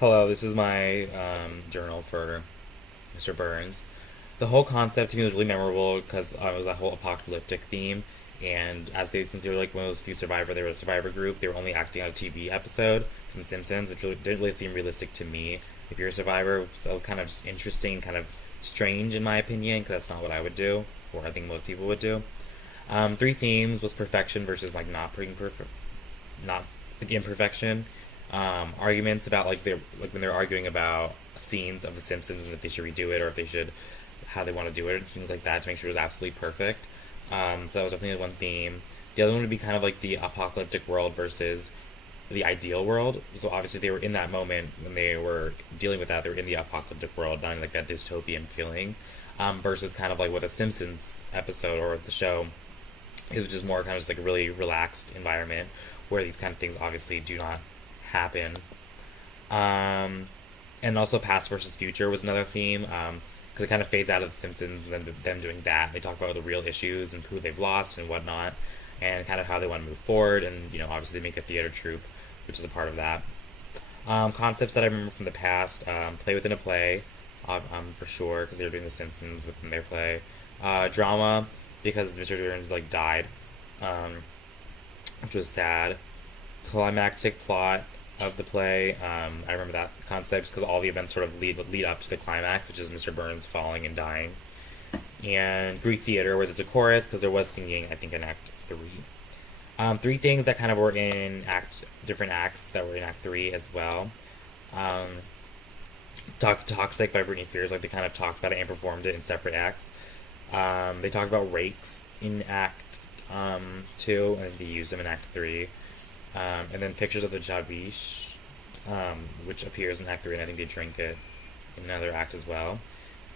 Hello, this is my journal for Mr. Burns. The whole concept to me was really memorable because it was a whole apocalyptic theme, and since they were like one of those few Survivor, they were a Survivor group. They were only acting on a TV episode from Simpsons, which didn't really seem realistic to me. If you're a Survivor, that was kind of just interesting, kind of strange in my opinion, because that's not what I would do, or I think most people would do. Three themes was perfection versus like not being perfect, not like imperfection. Arguments about like when they're arguing about scenes of The Simpsons and if they should redo it or if they should how they want to do it, things like that to make sure it was absolutely perfect. So that was definitely one theme. The other one would be kind of like the apocalyptic world versus the ideal world. So obviously they were in that moment when they were dealing with that. They were in the apocalyptic world, not in like that dystopian feeling. Versus kind of like what a Simpsons episode or the show, it was just more kind of just like a really relaxed environment where these kind of things obviously do not happen. Um, and also past versus future was another theme because it kind of fades out of The Simpsons and then them doing that. They talk about the real issues and who they've lost and whatnot, and kind of how they want to move forward. And obviously they make a theater troupe, which is a part of that. Concepts that I remember from the past: play within a play, for sure, because they were doing The Simpsons within their play. Drama because Mr. Burns like died, um, which was sad. Climactic plot of the play. I remember that concept because all the events sort of lead up to the climax, which is Mr. Burns falling and dying. And Greek theater, where there's a chorus because there was singing, I think, in Act Three. Three things that kind of were in different acts that were in Act Three as well. Um, Toxic by Britney Spears, like they kind of talked about it and performed it in separate acts. They talked about rakes in Act Two, and they used them in Act Three. And then Pictures of the Javish, which appears in Act 3, and I think they drink it in another act as well.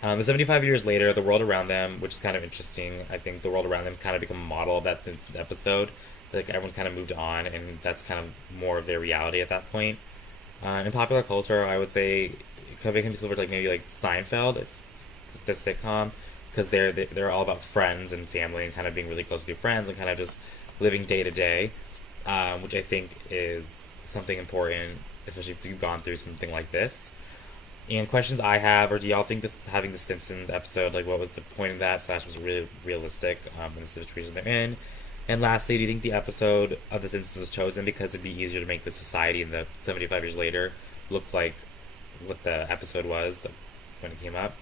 75 years later, the world around them, which is kind of interesting, I think the world around them kind of become a model of that Simpsons episode. Like, everyone's kind of moved on, and that's kind of more of their reality at that point. In popular culture, I would say it could be similar to like maybe like Seinfeld, the sitcom, because they're all about friends and family and kind of being really close with your friends and kind of just living day to day, which I think is something important, especially if you've gone through something like this. And questions I have, or do y'all think this having the Simpsons episode, like what was the point of that? Slash was really realistic in the situation they're in. And lastly, do you think the episode of The Simpsons was chosen because it'd be easier to make the society in the 75 years later look like what the episode was when it came up?